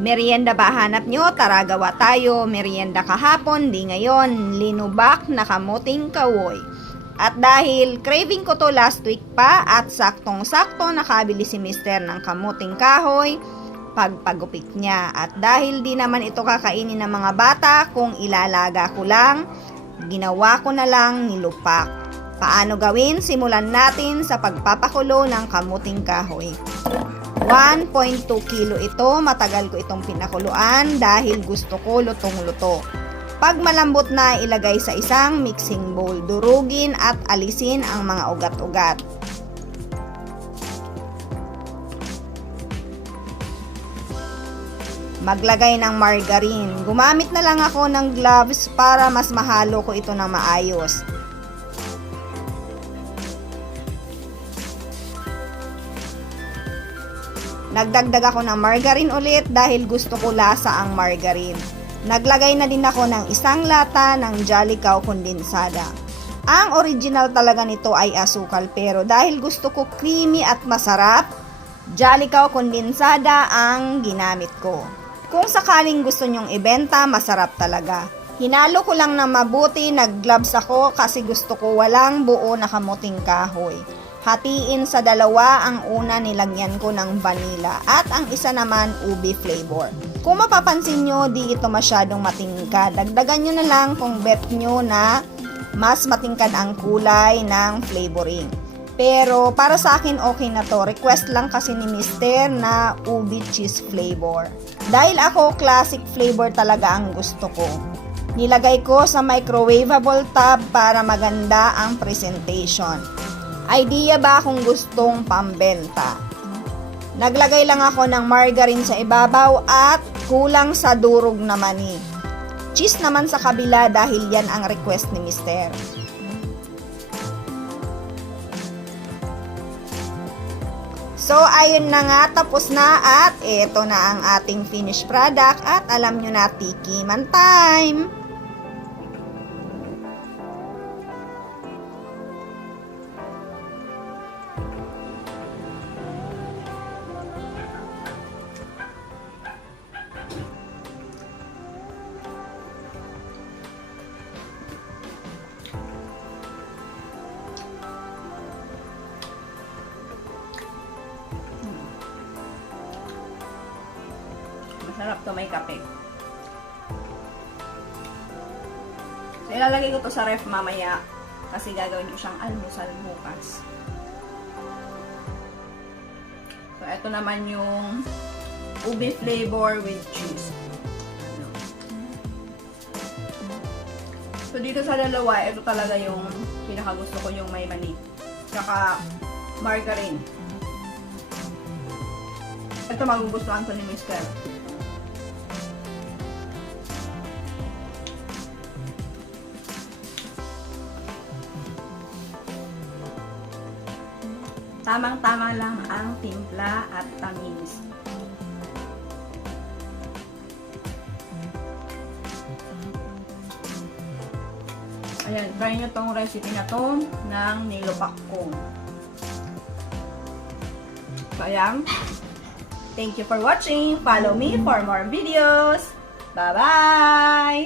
Merienda ba hanap nyo? Tara gawa tayo. Merienda kahapon, di ngayon. Linubak na kamuting kawoy. At dahil craving ko to last week pa at saktong-sakto nakabili si Mister ng kamuting kahoy pagpagupit niya. At dahil di naman ito kakainin ng mga bata kung ilalaga ko lang, ginawa ko na lang nilupak. Paano gawin? Simulan natin sa pagpapakulo ng kamuting kahoy. 1.2 kilo ito, matagal ko itong pinakuluan dahil gusto ko lutong-luto. Pag malambot na, ilagay sa isang mixing bowl, durugin at alisin ang mga ugat-ugat. Maglagay ng margarine. Gumamit na lang ako ng gloves para mas mahalo ko ito ng maayos. Nagdagdag ako ng margarine ulit dahil gusto ko lasa ang margarine. Naglagay na din ako ng isang lata ng Jolly Cow kondensada. Ang original talaga nito ay asukal pero dahil gusto ko creamy at masarap, Jolly Cow kondensada ang ginamit ko. Kung sakaling gusto nyong ibenta, masarap talaga. Hinalo ko lang ng mabuti, nag-gloves ako kasi gusto ko walang buo na kamuting kahoy. Hatiin sa dalawa, ang una nilagyan ko ng vanilla at ang isa naman ubi flavor. Kung mapapansin nyo, di ito masyadong matingkad. Dagdagan nyo na lang kung bet nyo na mas matingkad ang kulay ng flavoring. Pero para sa akin okay na to. Request lang kasi ni Mister na ubi cheese flavor. Dahil ako classic flavor talaga ang gusto ko. Nilagay ko sa microwavable tub para maganda ang presentation. Idea ba kung gustong pambenta? Naglagay lang ako ng margarine sa ibabaw at kulang sa durog na mani. Cheese naman sa kabila dahil yan ang request ni Mister. So, ayun na nga, tapos na at eto na ang ating finished product at alam nyo na, tikiman time! Masarap to, may kape. So, ilalagay ko to sa ref mamaya kasi gagawin ko siyang almusal bukas. So, ito naman yung ubi flavor with juice. So, dito sa dalawa, ito talaga yung pinakagusto ko, yung may mani. Tsaka margarine. Ito magugustuhan ko ni Mister. Tamang-tama lang ang timpla at tamis. Ayan, try nyo tong recipe na to ng nilupak ko. So, ayan. Thank you for watching. Follow me for more videos. Bye-bye!